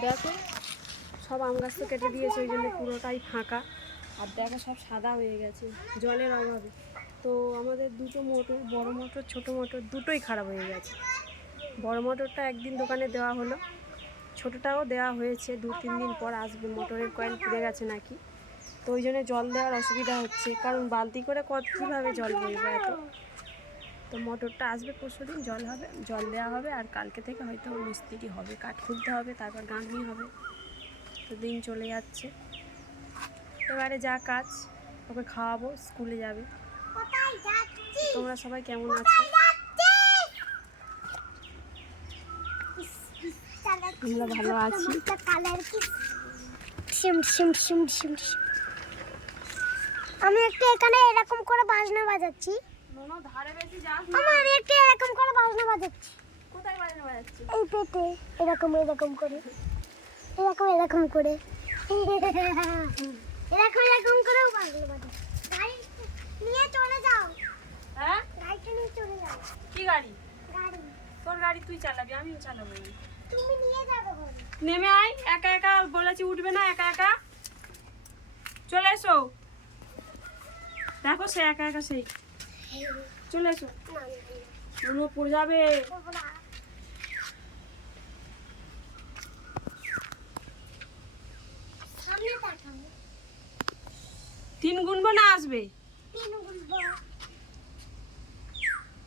দেখো সব আম গাছ তো কেটে দিয়েছে, ওই জন্য পুরোটাই ফাঁকা। আর দেখো সব সাদা হয়ে গেছে জলের অভাবে। তো আমাদের দুটো মোটর, বড় মোটর ছোট মোটর দুটোই খারাপ হয়ে গেছে। বড় মোটরটা একদিন দোকানে দেওয়া হলো, ছোটোটাও দেওয়া হয়েছে, 2-3 দিন পর আসবে। মোটরের কয়েল পুড়ে গেছে নাকি, তো ওই জন্য জল দেওয়ার অসুবিধা হচ্ছে, কারণ বালতি করে কীভাবে জল বইবে এত। তো মোটরটা আসবে পরশুদিন, জল দেওয়া হবে। আর কালকে থেকে হয়তো মিস্ত্রি হবে, কাঠ খুলতে হবে, তারপর গাঁথনি হবে। তো দিন চলে যাচ্ছে। এবারে যা কাজ, ওকে খাওয়াবো, স্কুলে যাবে। তোমরা সবাই কেমন আছো? আমরা ভালো আছি। আমি একটু এখানে এরকম করে বাজনা বাজাচ্ছি। ধারে বেশি যাস না। আমি একটু এরকম করে বাজনা বাজাচ্ছি। কোথায় বাজনা বাজাচ্ছিস? এই পেটে এরকম এরকম করে, এরকম এরকম করে, এরকম এরকম করেও বাজনা বাজাচ্ছি। গাড়ি নিয়ে চলে যাও। হ্যাঁ, গাড়িটা নিয়ে চলে যাও। কি গাড়ি? গাড়ি তোর গাড়ি তুই চালাবি, আমিও চালাবো। তুমি নিয়ে যাবে ঘরে। নেমে আয়, একা একা বলেছি উঠবে না, একা একা চলে এসো। দেখো সে একা একা, সেই চলে এসো। মনে পড়ে যাবে। সামনে তাকাও। 3 গুনবো না আসবে? 3 গুনবো।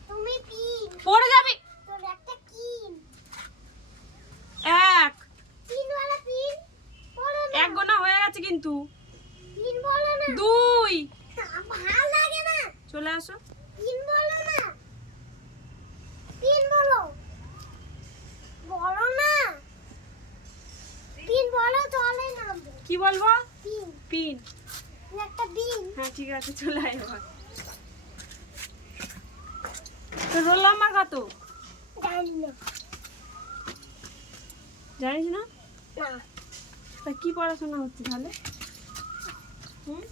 তুমি 3 পড়ে যাবে। তোর একটা 3 1 3 वाला 3 বলো না। 1 গোনা হয়ে গেছে কিন্তু। 3 বলো না। 2 ভালো লাগে না। চলে আসো। 3 বলো না। 3 বলো। বলো না। 3 বলো চলে না। কি বলবো? 3 পিন। একটা দিন। হ্যাঁ ঠিক আছে, চলে আয় এবার। তো রোল নাম্বার কত? জানি না। জানিস না? না। তা কি পড়াশোনা হচ্ছে তাহলে? হুম,